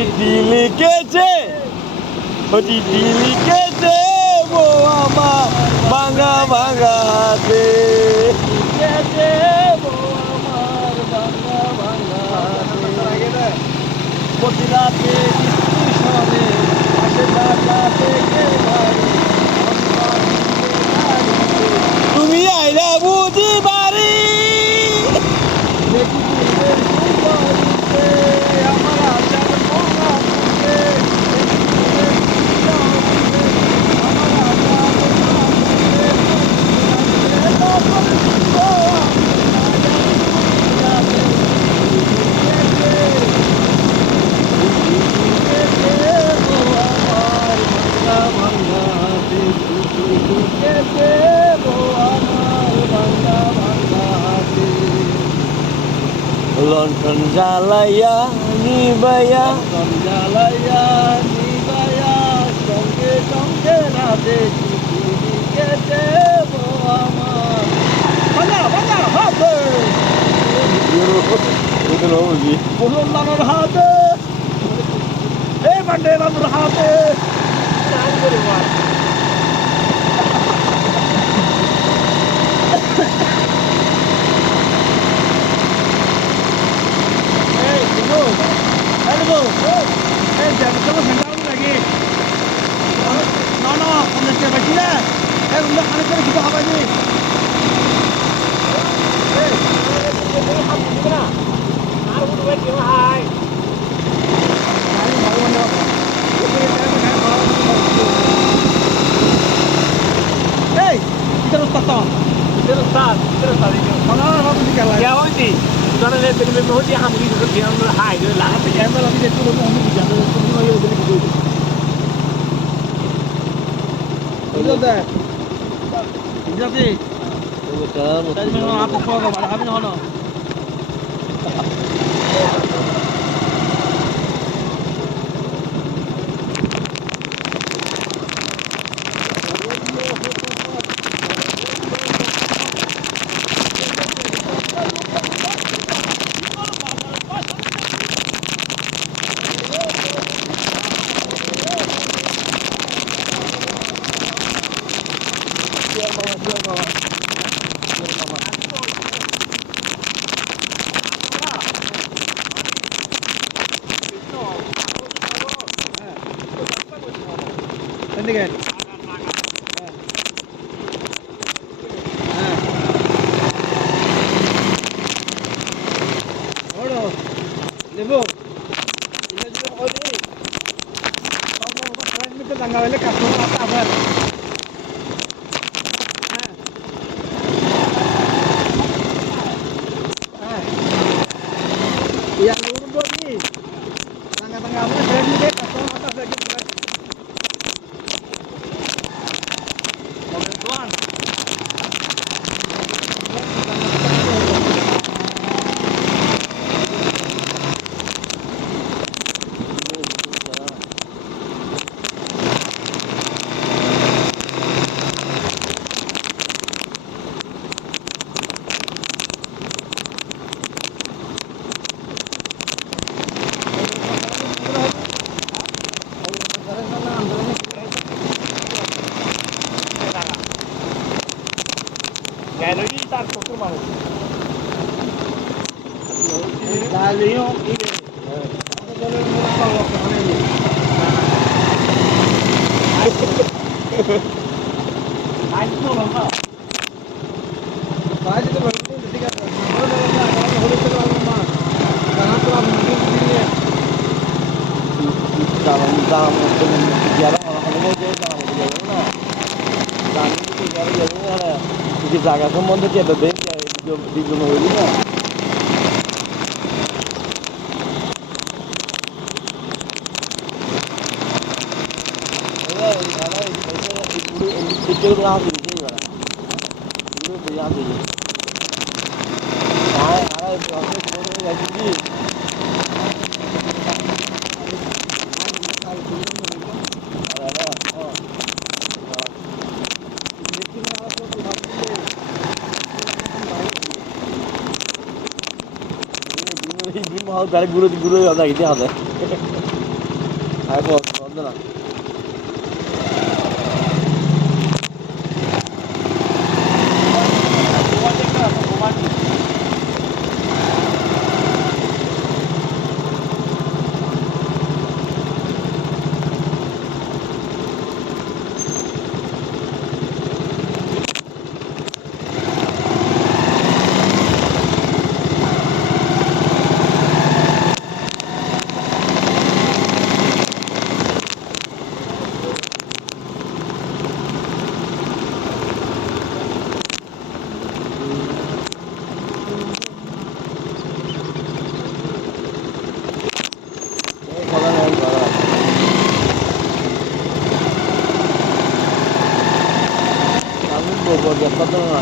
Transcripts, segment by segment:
চিঠি লিখেছে ও চিঠি লিখেছে ও আমার ভাঙা ভাঙা হাতে লিখেছে ও আমার ভাঙা ভাঙা হাতে প্রতি রাতে স্টেশনে আসে ঢাকা থেকে বাড়ি তুমি আইলা বুঝি বাড়ি আমার আচার মনা মুখে লণ্ঠন জ্বালাইয়া নিবাইয়া সঙ্গে সঙ্গে রাতে চিঠি লিখেছে আমার হাতে মুসলমানের হাতে এই মান্ডেলার হাতে জায়গা সম্বন্ধে কি একটা বেঞ্চ দিগুলো হইল না Guru guru ada gitu ada. আয় বন্ধ না কত না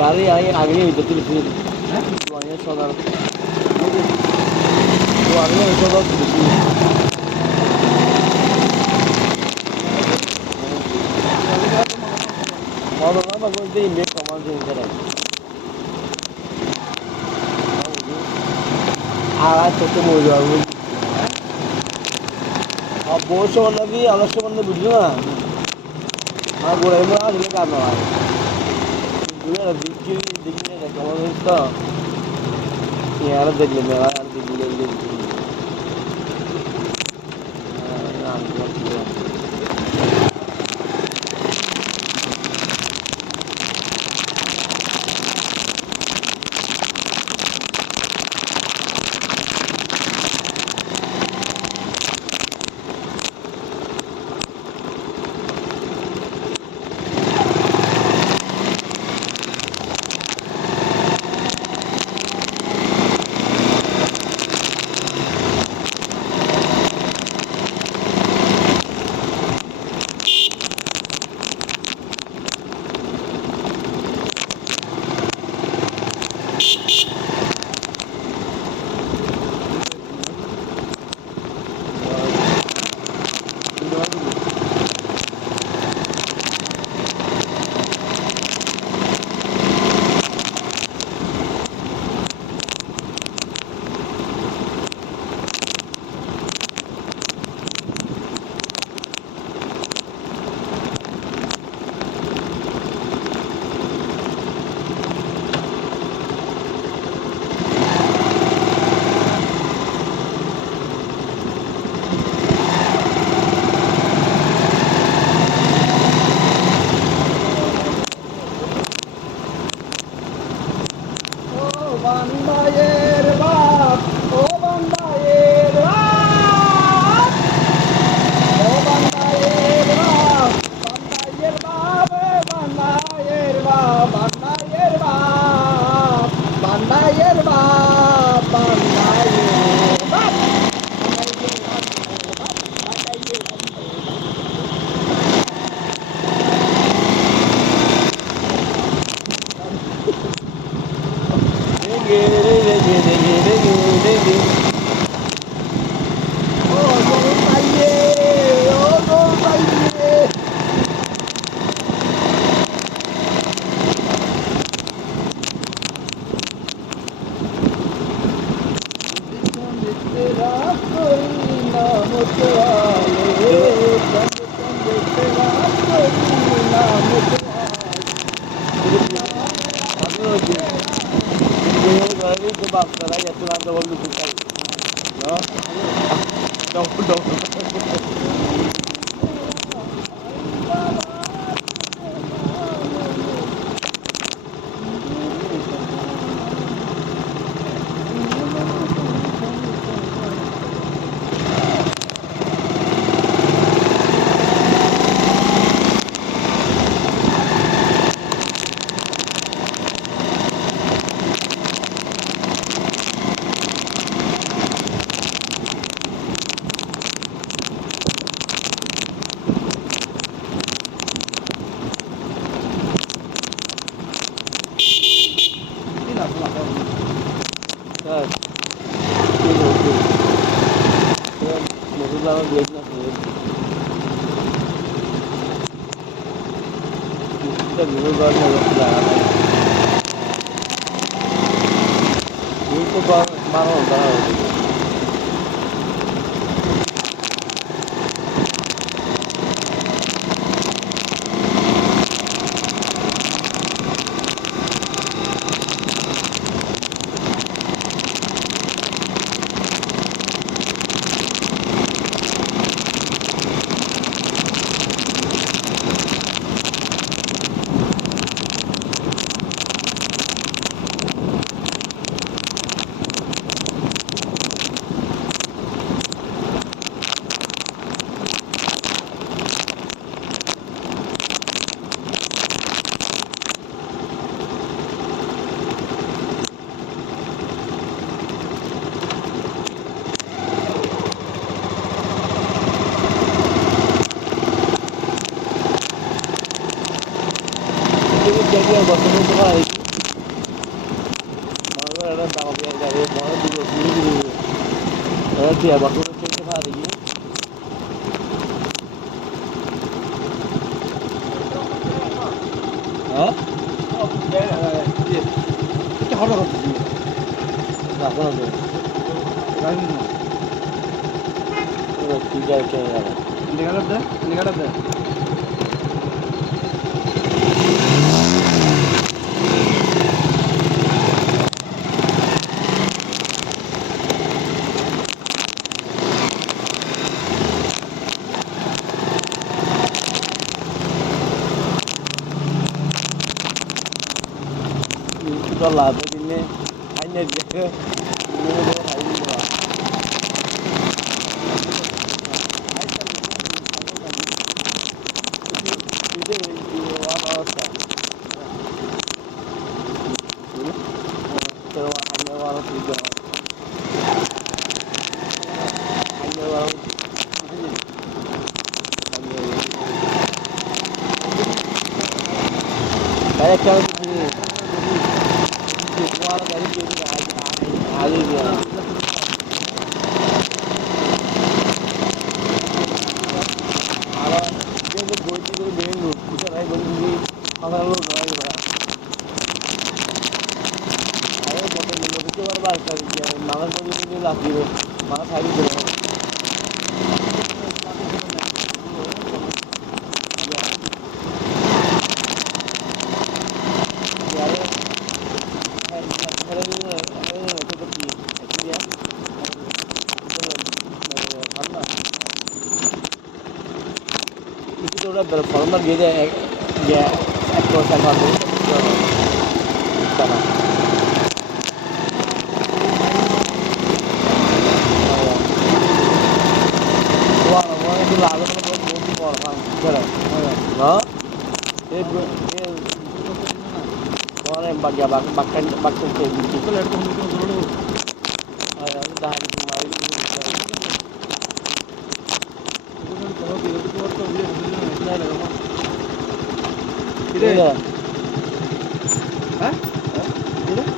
गाड़ी आई आगे ही तो तुझे दुआएं सौदा दुआएं सौदा और ना बगल दे इंडिया कमांड से इधर आवाज तो तुम हो जाओगे अब बहुत से बंदा भी अलग से बंदा बुझ ना हाँ गोरे में आज लेकर आना है दुनिया दिखने का कमांड इसका यार देख ले मेरा यार देख ले बाप करा या तुला डबल लुक काय ना double double lah begini hanya dia ini saya kalau begini keluar dari sini ada dia ada dia tu boy tu main road kita naik balik apa lalu naik berapa ada motor motor itu berapa kali dia malas motor itu lagi malas hari tu berformat dia dia ekor sama tu sama wah wah itu lalu kalau bom orang jalan no ये orang bagian bahkan tu itu lihat tu dulu ayah dah itu mari Tidak. Hah? Tidak.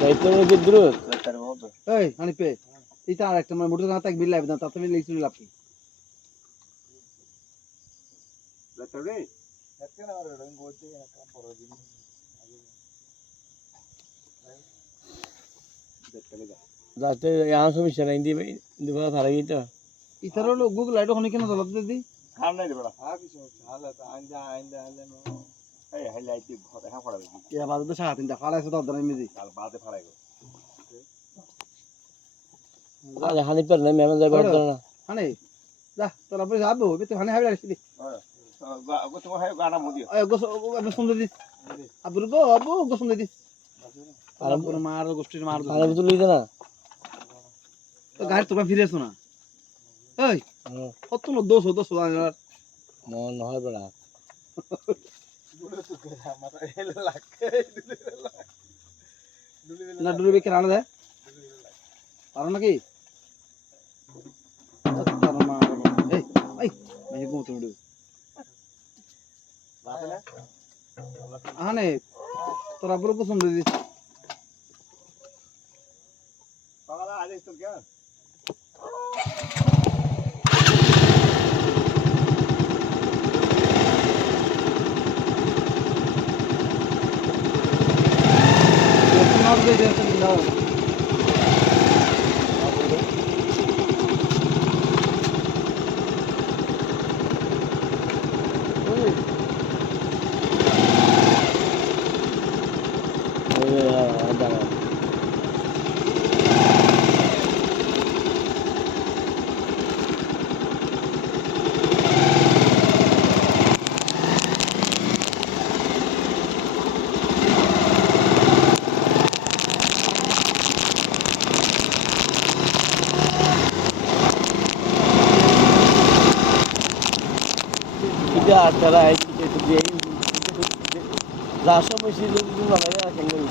Dah itu lebih terus. Hei, Hanipe. Itu ada cuma mudah nak tak bila betul tak tapi lihat lagi. Lepas ni. Lepas ni orang orang gote yang akan pergi. जाते यहाँ से mission Hindi में दोबारा थारा गई तो इधर लोग गूगल लाइट होने के ना तो लगते दी काम नहीं दे बड़ा हाँ किसी में हाल है तो आंजा आंजा आंजा नो ইয়া বাজে তো সাড়ে তিনটা ফাড়াইছে তো ধরে মিজি আরে হানি পার না মেমন যাবে বড়। না না হানে যা তোরা পরে যাবো তুই হানে হাবি আসলি ওই গোস আমি শুনতে দিস আবুর গো আবু গো শুনতে দিস আর পুরো মার গোষ্ঠীর মার আরে বুঝলি লইতে না তো গাড়ি তোমরা ফিরে এসো না এই কত লোক দোষ আর মন হয় বড়া না ডুবে বেকে রানা দেয় পারো নাকি এই এই এই ঘুমো তুমি আনে তোরা পুরো পছন্দ this Tidak ada itu dia rasa mesti itu namanya kengkeng.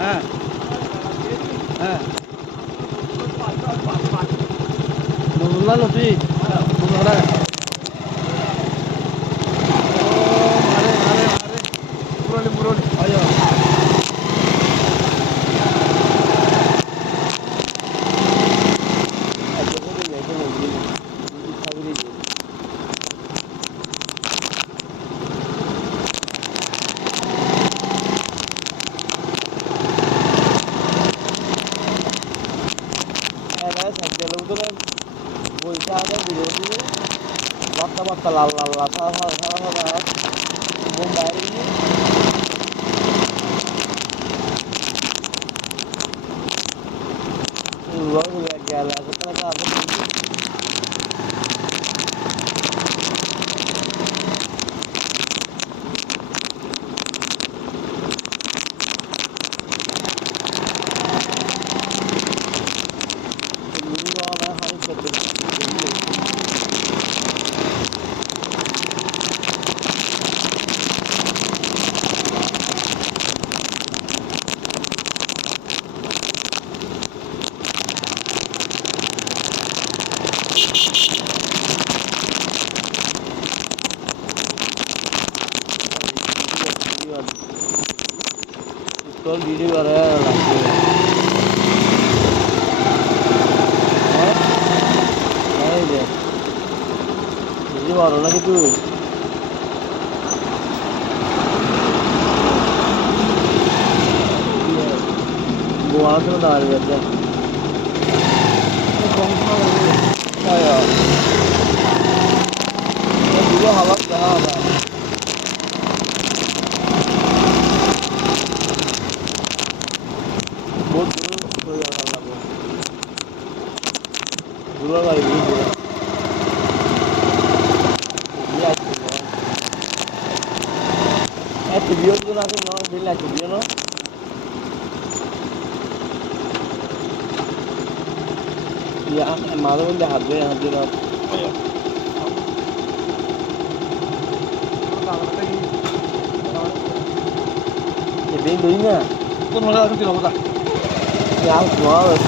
হ্যাঁ হ্যাঁ বললা লতি বললা মারে মারে মারে পুরোলি পুরোলি আয় Ada pun dia itu mungkin tahu dia. Ada saja lu tu kan, boleh ada video tu, waktu lala salah, bom dari ni. Luar juga gala, sekarang apa ni? Ini orang hari kedua. Kalau video ada lagi. Ini dia. Jadi baru lagi tu. Buat tu dah ada je. Ya. Ini juga halal dah. बहुत दूर हो जाता है दूर भाई ये अच्छा video तो ना तो बिल अच्छा वीडियो ना ये मारो बंदे हाथ दे ना ये बिल नहीं ना তোর মনে আছে কি অবস্থা Ya, semua orang